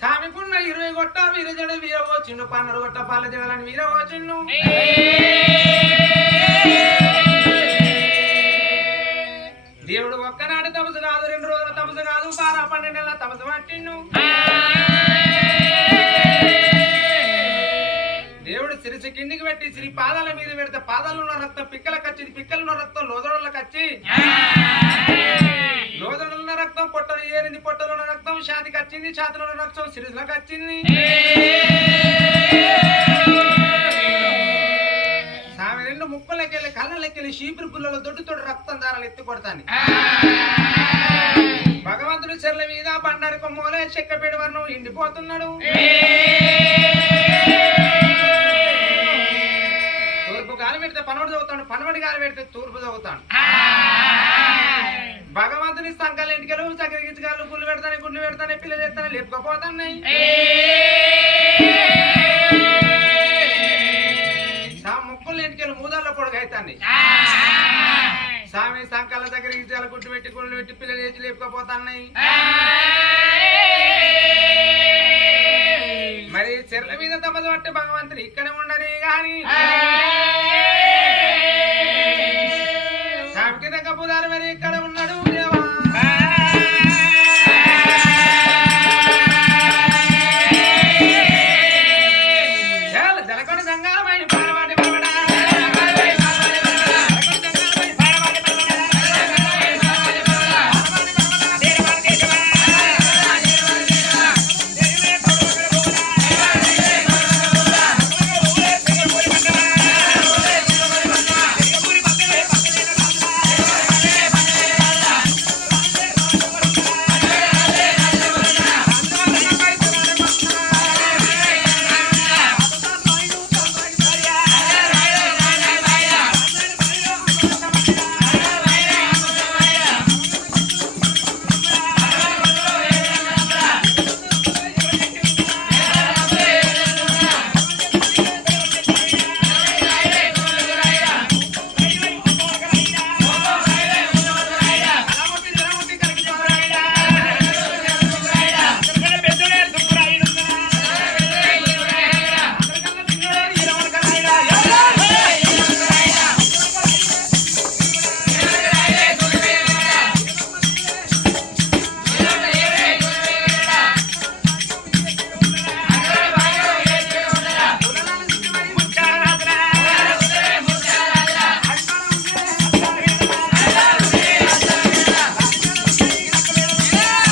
సామికున్న ఇరవై దేవుడు ఒక్కనాడు తమసు రాదు రెండు రోజుల తమసు రాదు పారా పన్నెండు నెలల తమసు పట్టిండు. దేవుడు సిరిసి కిందికి పెట్టి సిరి పాదాల మీద పెడితే పాదాలున్న రక్తం పిక్కల కచ్చి పిక్కలున్న రక్తం లోదోళ్ళకి వచ్చి ఏరింది పొట్టలు రక్తం ఛాతికి వచ్చింది ఛాతిలో రక్తం సిరిసులకు వచ్చింది సామె రెండు ముక్కలకెళ్ళి కళ్ళకెళ్ళి షీపురు పుల్లలో దొడ్డుతోడు రక్తం దారాలు ఎత్తి కొడతాను భగవంతుడు చెర్ల మీద బండారి కొమ్మోలే చెక్కపేడి వర్ణం ఎండిపోతున్నాడు. తూర్పు గాలి పెడితే పనవడి చదువుతాడు పనవడి గాలి పెడితే తూర్పు చదువుతాడు. భగవంతుని సంకల్ ఇంటికెళ్ళు చక్కరిగించగాళ్ళు పుల్లు పెడతానే గుండు పెడతానే పిల్లలు చేస్తానే లేపుకపోతున్నాయి సా ముక్కులు ఇంటికెళ్ళి మూదాల్లో పొడుగు అవుతాయి సామి సంకల చక్కరిగించాలి గుడ్డు పెట్టి గుండు పెట్టి పిల్లలు చేసి లేపుకపోతున్నాయి మరి చెర్ల మీద తమదు పట్టి భగవంతుని ఇక్కడ ఉండని గాని.